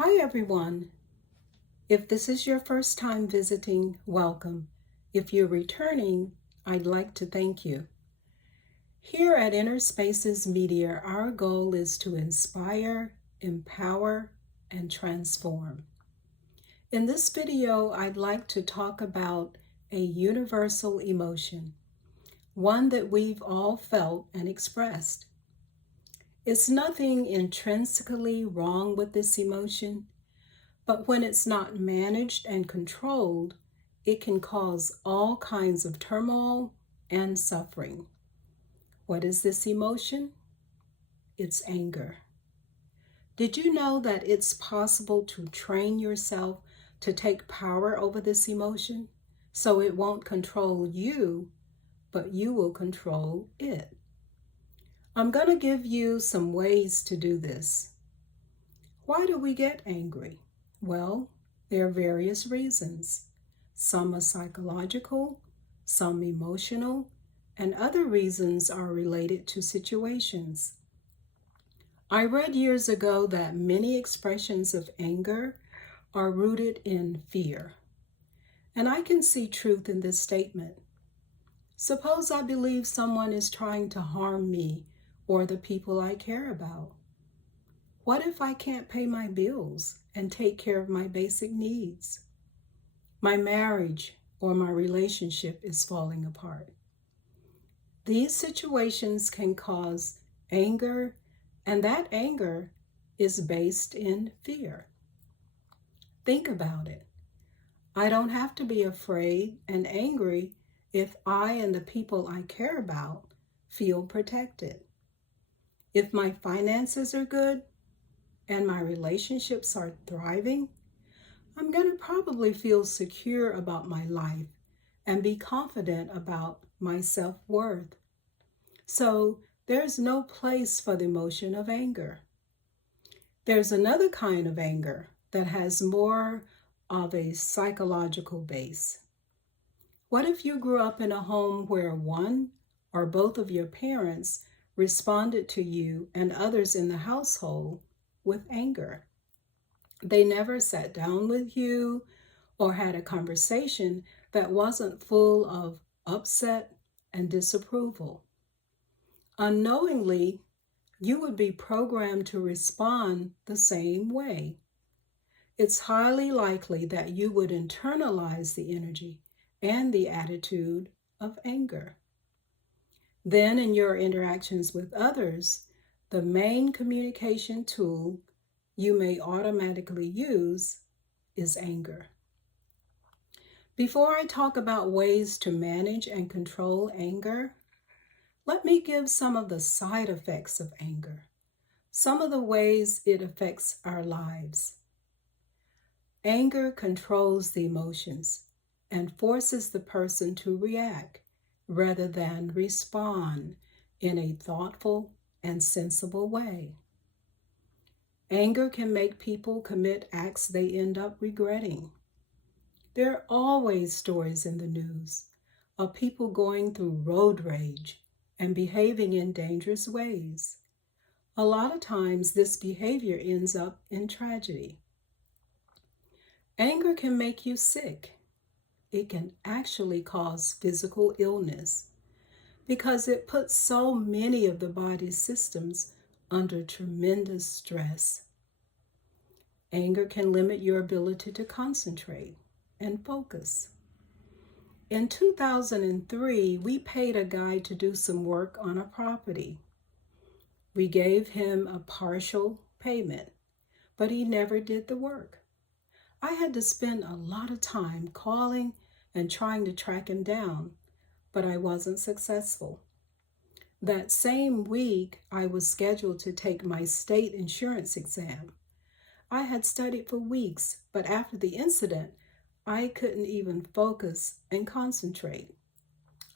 Hi everyone. If this is your first time visiting, welcome. If you're returning, I'd like to thank you. Here at Inner Spaces Media, our goal is to inspire, empower, and transform. In this video, I'd like to talk about a universal emotion, one that we've all felt and expressed. It's nothing intrinsically wrong with this emotion. But when it's not managed and controlled, it can cause all kinds of turmoil and suffering. What is this emotion? It's anger. Did you know that it's possible to train yourself to take power over this emotion so it won't control you, but you will control it? I'm going to give you some ways to do this. Why do we get angry? Well, there are various reasons. Some are psychological, some emotional, and other reasons are related to situations. I read years ago that many expressions of anger are rooted in fear. And I can see truth in this statement. Suppose I believe someone is trying to harm me or the people I care about. What if I can't pay my bills and take care of my basic needs? My marriage or my relationship is falling apart. These situations can cause anger, and that anger is based in fear. Think about it. I don't have to be afraid and angry if I and the people I care about feel protected. If my finances are good, and my relationships are thriving, I'm going to probably feel secure about my life and be confident about my self-worth. So there's no place for the emotion of anger. There's another kind of anger that has more of a psychological base. What if you grew up in a home where one or both of your parents responded to you and others in the household with anger? They never sat down with you or had a conversation that wasn't full of upset and disapproval. Unknowingly, you would be programmed to respond the same way. It's highly likely that you would internalize the energy and the attitude of anger. Then, in your interactions with others, the main communication tool you may automatically use is anger. Before I talk about ways to manage and control anger, let me give some of the side effects of anger, some of the ways it affects our lives. Anger controls the emotions and forces the person to react rather than respond in a thoughtful and sensible way. Anger can make people commit acts they end up regretting. There are always stories in the news of people going through road rage and behaving in dangerous ways. A lot of times this behavior ends up in tragedy. Anger can make you sick. It can actually cause physical illness because it puts so many of the body's systems under tremendous stress. Anger can limit your ability to concentrate and focus. In 2003, we paid a guy to do some work on a property. We gave him a partial payment, but he never did the work. I had to spend a lot of time calling and trying to track him down, but I wasn't successful. That same week, I was scheduled to take my state insurance exam. I had studied for weeks, but after the incident, I couldn't even focus and concentrate.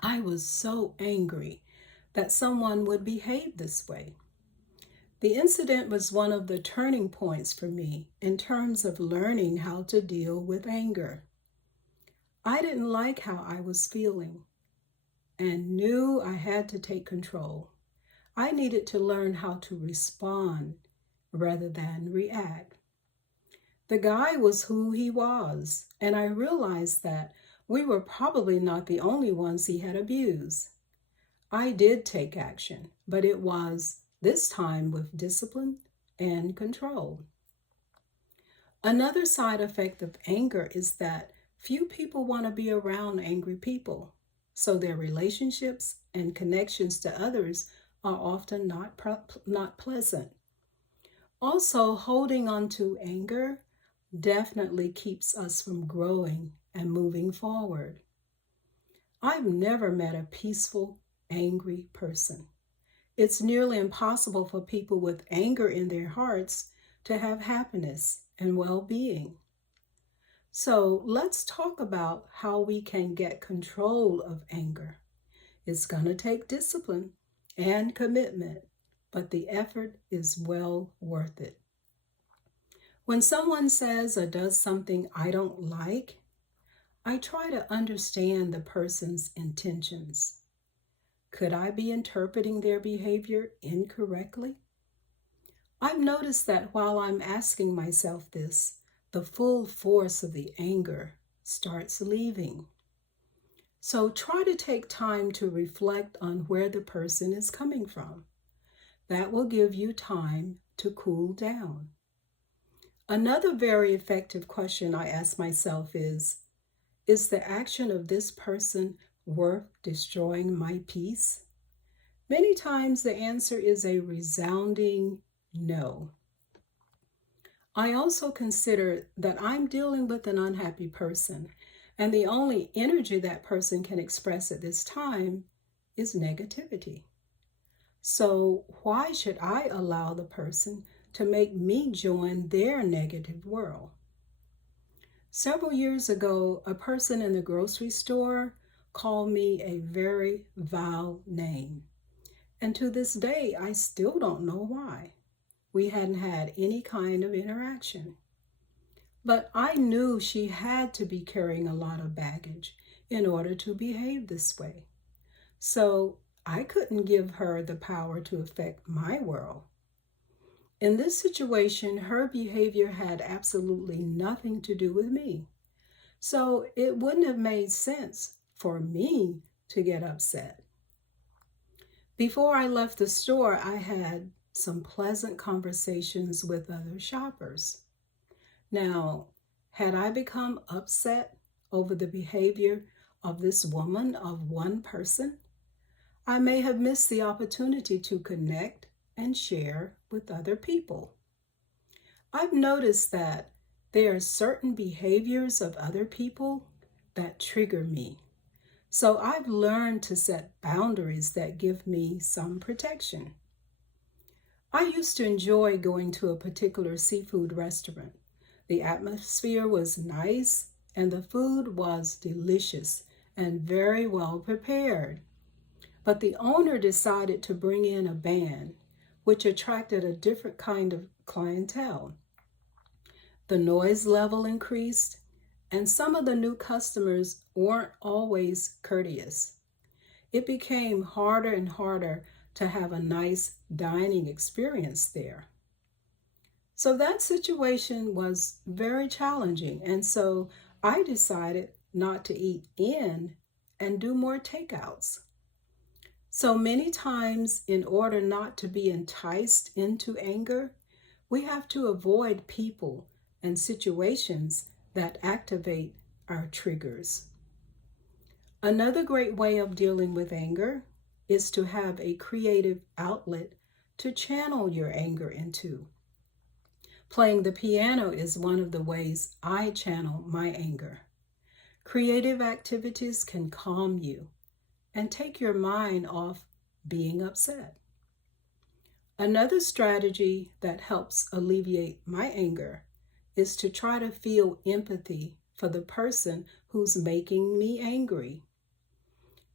I was so angry that someone would behave this way. The incident was one of the turning points for me in terms of learning how to deal with anger. I didn't like how I was feeling and knew I had to take control. I needed to learn how to respond rather than react. The guy was who he was, and I realized that we were probably not the only ones he had abused. I did take action, but it was this time with discipline and control. Another side effect of anger is that few people want to be around angry people, so their relationships and connections to others are often not pleasant. Also, holding on to anger definitely keeps us from growing and moving forward. I've never met a peaceful, angry person. It's nearly impossible for people with anger in their hearts to have happiness and well-being. So let's talk about how we can get control of anger. It's going to take discipline and commitment, but the effort is well worth it. When someone says or does something I don't like, I try to understand the person's intentions. Could I be interpreting their behavior incorrectly? I've noticed that while I'm asking myself this, the full force of the anger starts leaving. So try to take time to reflect on where the person is coming from. That will give you time to cool down. Another very effective question I ask myself is the action of this person worth destroying my peace? Many times the answer is a resounding no. I also consider that I'm dealing with an unhappy person, and the only energy that person can express at this time is negativity. So why should I allow the person to make me join their negative world? Several years ago, a person in the grocery store called me a very vile name. And to this day, I still don't know why. We hadn't had any kind of interaction. But I knew she had to be carrying a lot of baggage in order to behave this way. So I couldn't give her the power to affect my world. In this situation, her behavior had absolutely nothing to do with me. So it wouldn't have made sense for me to get upset. Before I left the store, I had some pleasant conversations with other shoppers. Now, had I become upset over the behavior of this woman, of one person, I may have missed the opportunity to connect and share with other people. I've noticed that there are certain behaviors of other people that trigger me. So I've learned to set boundaries that give me some protection. I used to enjoy going to a particular seafood restaurant. The atmosphere was nice and the food was delicious and very well prepared. But the owner decided to bring in a band, which attracted a different kind of clientele. The noise level increased, and some of the new customers weren't always courteous. It became harder and harder to have a nice dining experience there. So that situation was very challenging, and so I decided not to eat in and do more takeouts. So many times, in order not to be enticed into anger, we have to avoid people and situations that activate our triggers. Another great way of dealing with anger is to have a creative outlet to channel your anger into. Playing the piano is one of the ways I channel my anger. Creative activities can calm you and take your mind off being upset. Another strategy that helps alleviate my anger is to try to feel empathy for the person who's making me angry.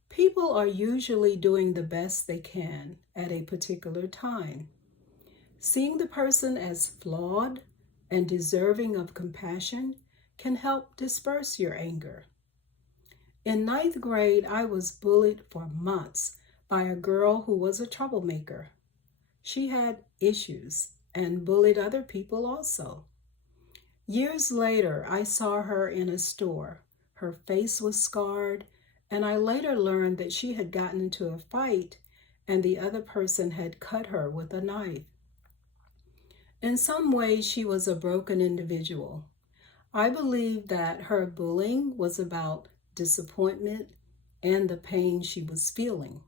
People are usually doing the best they can at a particular time. Seeing the person as flawed and deserving of compassion can help disperse your anger. In 9th grade, I was bullied for months by a girl who was a troublemaker. She had issues and bullied other people also. Years later, I saw her in a store. Her face was scarred, and I later learned that she had gotten into a fight and the other person had cut her with a knife. In some ways, she was a broken individual. I believe that her bullying was about disappointment and the pain she was feeling.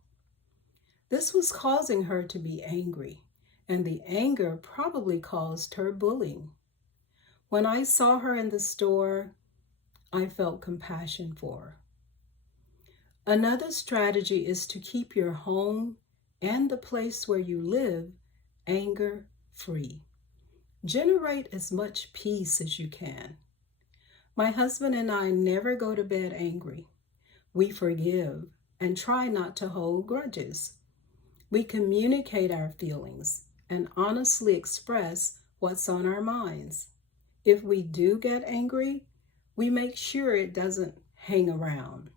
This was causing her to be angry, and the anger probably caused her bullying. When I saw her in the store, I felt compassion for her. Another strategy is to keep your home and the place where you live anger-free. Generate as much peace as you can. My husband and I never go to bed angry. We forgive and try not to hold grudges. We communicate our feelings and honestly express what's on our minds. If we do get angry, we make sure it doesn't hang around.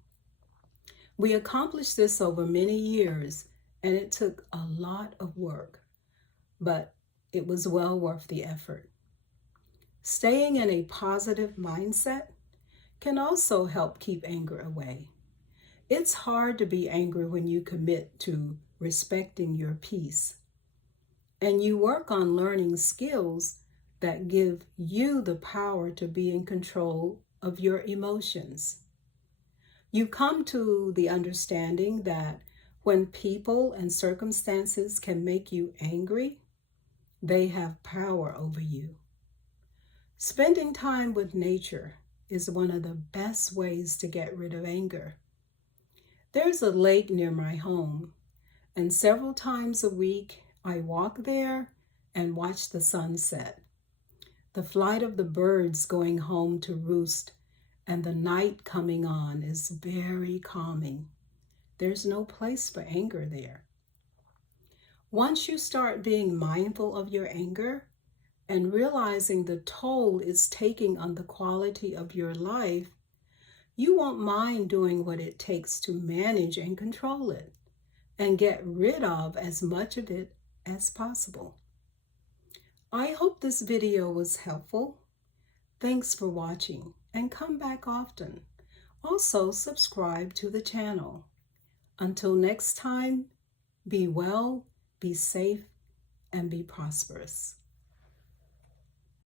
We accomplished this over many years, and it took a lot of work, but it was well worth the effort. Staying in a positive mindset can also help keep anger away. It's hard to be angry when you commit to respecting your peace, and you work on learning skills that give you the power to be in control of your emotions. You come to the understanding that when people and circumstances can make you angry, they have power over you. Spending time with nature is one of the best ways to get rid of anger. There's a lake near my home, and several times a week I walk there and watch the sunset. The flight of the birds going home to roost and the night coming on is very calming. There's no place for anger there. Once you start being mindful of your anger and realizing the toll it's taking on the quality of your life, you won't mind doing what it takes to manage and control it and get rid of as much of it as possible. I hope this video was helpful. Thanks for watching, and come back often. Also, subscribe to the channel. Until next time, be well, be safe, and be prosperous.